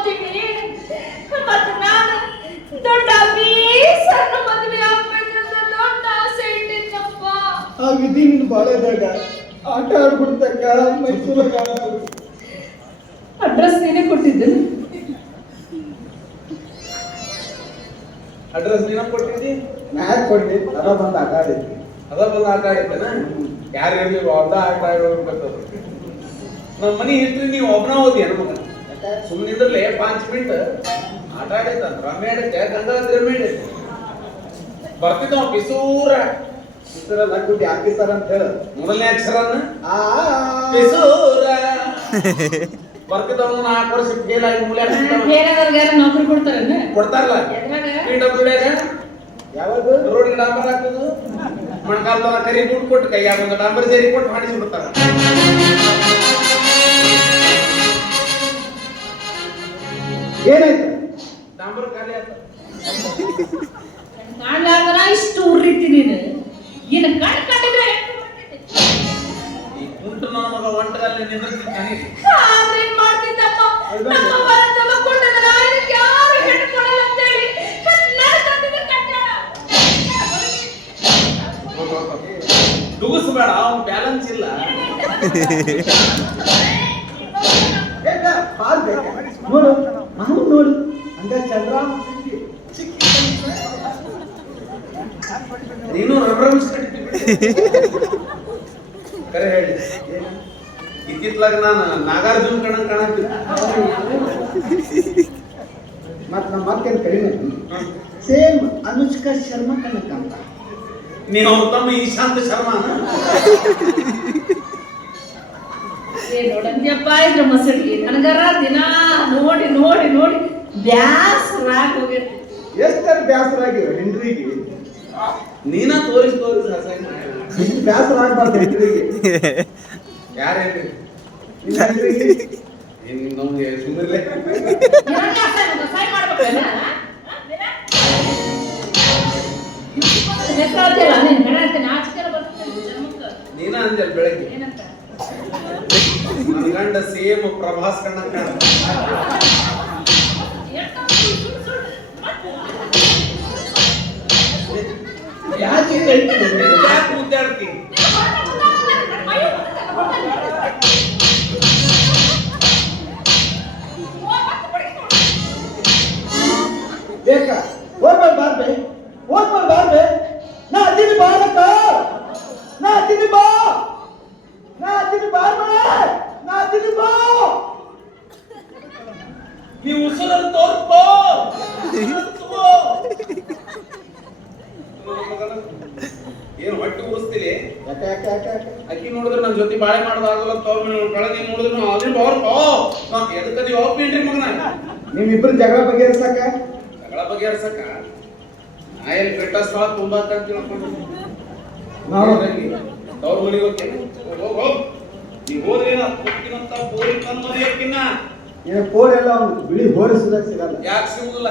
ಓದ್ತೀನಿ ಮತ್ತೆ ನಾನು ದೊಡ್ಡ ಸಣ್ಣ ಮದುವೆ ಆಗ್ಬೇಕಂತ ದೊಡ್ಡ ಆಸೆ ಇಟ್ಟಿದ್ದಪ್ಪ. ಆ ವಿಧಿ ನಿನ್ ಬಾಳೆದಾಗ ಆಟ ಆಡ್ಬಿಡ್ತಕ್ಕ ಮೈಸೂರಾಗ. ಅಡ್ರೆಸ್ ನೀನೇ ಕೊಟ್ಟಿದ್ದೆ. ಅಡ್ರೆಸ್ ನೀನ ಕೊಟ್ಟಿದ್ದಿ? ನಾ ಯಾಕೆ ಕೊಡ್ಲಿ? ಅದ ಬಂದು ಆಟ ಆಡಿದ್ವಿ. ಅದ ಬಂದು ಆಟ ಆಡಿದ್ದೇನ? ಯಾರು ಇರ್ಲಿಲ್ಲ ಅದ ಆಟ ಆಡೋದು. ನಮ್ಮ ಮನಿ ಹಿಸ್ಟ್ರಿ ನೀವು ಒಬ್ಬನ ಓದಿ ಅನ್ಮಗ ಸುಮ್ಮನಿದ್ರಲ್ಲೇ 5 ಮಿನಿಟ್ ಆಟ ಆಡೈತ ರಮ್ಮೆ ಆಡೈತೆ ಗಂಡ ರಮ್ಮೆ ಆಡೈತೆ ಬರ್ತಿದ್ದ ಪಿಸೂರ ಇಷ್ಟರಲ್ಲ ಗುಡ್ಡಿ ಹಾಕಿ ಸರ್ ಅಂತ ಹೇಳ ಮೊದಲನೇ ಅಕ್ಷರನ್ನ ಪಿಸೂರ ಬರ್ತಿದ್ದವನು 4 ವರ್ಷ ಫೇಲ್ ಆಗಿ ಮೂಲೆ ನೌಕರಿ ಕೊಡ್ತಾರ ಕೊಡ್ತಾರಲ್ಲ PWD ಯಾವಾಗ ರೋಡ್ ಡಾಂಬರ್ ಹಾಕೋದು ಮಣ್ಕಾಲ್ತನ ಕರಿ ದುಡ್ಡು ಕೊಟ್ಟು ಕೈಯಾಗ ಒಂದು ಡಾಂಬರ್ ಸೇರಿ ಕೊಟ್ಟು ಮಾಡಿಸಿ ಬಿಡ್ತಾರ. ಏನಾಯ್ತು? ಡಾಂಬರ್ ಖಾಲಿ ಆತ ಇಷ್ಟು ಉರಿತಿ ನೀನು ಏನು ಕಣ್ ಕಂಡಿದ್ರೆ ಈ ಕುಂಟು ನನ್ನ ಮಗ ಒಂಟರಲ್ಲಿ ನಿಂದಿರ್ತಿದ್ದಾನೆ. ಏನ್ ಮಾಡ್ತಿದ್ದಪ್ಪ ನಮ್ಮ ಬರದವ ಕೊಂಡದ ನಾಯಕ ಯಾರು ಹೆಣ್ಕೊಡಲ್ಲ ಅಂತ ಹೇಳಿ ಕನ್ನಡ ತಂದಿದ್ದ ಕಟ್ಟಾಡ ದುಗುಸ್ಬೇಡ ಅವ್ನು ಬ್ಯಾಲೆನ್ಸ್ ಇಲ್ಲ. ಪಾಲ್ ಬೇಕ ನೋಡು ನಾವು ನೋಡು ಹಂಗ ಚಂದ್ರ ನೀನು ರೆಫರೆನ್ಸ್ ಕರೆ ಹೇಳಿ ಇತ್ತಿತ್ಲಾಗ ನಾನು ನಾಗಾರ್ಜುನ ಕಣಂಗ್ ಕಾಣತ್ತಿದ್ದೆ. ಮತ್ ನಮ್ಮ ಮಕ್ಕಳ ಕಡಿಮೆ ಸೇಮ್ ಅನುಷ್ಕಾ ಶರ್ಮಾ ಕಣಕ್ಕ ಅಂತ. ನೀವು ಅವ್ರ ತಮ್ಮ ಇಶಾಂತ ಶರ್ಮಾನ ನೋಡಂದ್ಯಪ್ಪ ಇದ್ರ ಮಸಡಿಗೆ ನನಗರ ದಿನ ನೋಡಿ ನೋಡಿ ನೋಡಿ ಬ್ಯಾಸರಾಗಿ ಹೋಗಿರ್ತಿ. ಎಷ್ಟರ ಬ್ಯಾಸರ ಆಗಿರೋ ಹೆಂಡ್ರಿಗೆ ನೀನ ತೋರಿಸಿ ಹಸಾಯಿ ಇಷ್ಟು ಬ್ಯಾಸರ ಆಗ್ಬಾರ್ದು ಹೆಂಡ್ರಿಗೆ. ಯಾರೇನ್ರಿ ಹೆಂಡ್ರಿಗೆ ನಮ್ಗೆ ಸುಂದರ್ಲೆ ನೀನ ಅಂಜಲ್ ಬೆಳಗ್ಗೆ ನನ್ನ ಗಂಡ ಸೇಮ್ ಪ್ರಭಾಸ್ ಕಣ್ಣಂಗ್ ಕಾಣ. ಯಾಕೆ ಯಾಕೆ ಮುದ್ದಾಡ್ತಿ? ಬೇಕಾ ಹೋಗ್ಬಾರ್ದು ಬಾರ್ಬೆ ಹೋಗ್ಬಾರ್ದು ಬಾರ್ಬೆ ನಾ ಅದಿನಿ ಬಾರಕ್ಕ ನಾ ಅದಿನಿ ಬಾ ನಾ ಅದಿನಿ ಬಾರ್ಬೆ ನಾ ಅದಿನಿ ಬಾ. ನೀವು ಉಸಿರಲ್ಲಿ ತೋರ್ಕೋ ಏನು ಹೊಟ್ಟೆ ಉಳಿಸ್ತೀರಿ? ಯಾಕೆ ಯಾಕೆ ಯಾಕೆ ಯಾಕೆ ಅಕ್ಕಿ ನೋಡಿದ್ರೆ ನನ್ನ ಜೊತೆ ಬಾಳೆ ಮಾಡೋದಾಗಲ್ಲ ಕಳೆದಿ ನೋಡಿದ್ರು ಅದೇ ಬಾರ್ಕೋ ಎದಕ್ಕದಿ ಹೋಗ್ಬೇಡ್ರಿ ಮಗನ ನಿಮ್ಮಿಬ್ರು ಜಗಳ ಬಗೆಹರಿಸಕ್ಕ ಜಗಳ ಬಗೆಹರ್ಸಕ್ಕ ನಾ ಎಲ್ಲಿ ಬೆಟ್ಟ ಸ್ಥಳ ತುಂಬಾ ಅಂತ ತಿಳ್ಕೊಂಡು ನಾವು ಅವ್ರ ಮನೆಗೆ ಹೋಗ್ತೇನೆ. ಹೋಗ್ ನೀವು ಹೋದ್ರೇನ ಹೋಗ್ತೀನಂತ ಬೋರಿ ಕಣ್ಣು ಮನೆಯಕ್ಕಿನ್ನ ಏನ ಕೋಡ್ ಎಲ್ಲ ಅವ್ನು ಬಿಳಿ ಹೋರಿಸಿದಾಗ ಸಿಗಲ್ಲ. ಯಾಕೆ ಸಿಗುದಿಲ್ಲ?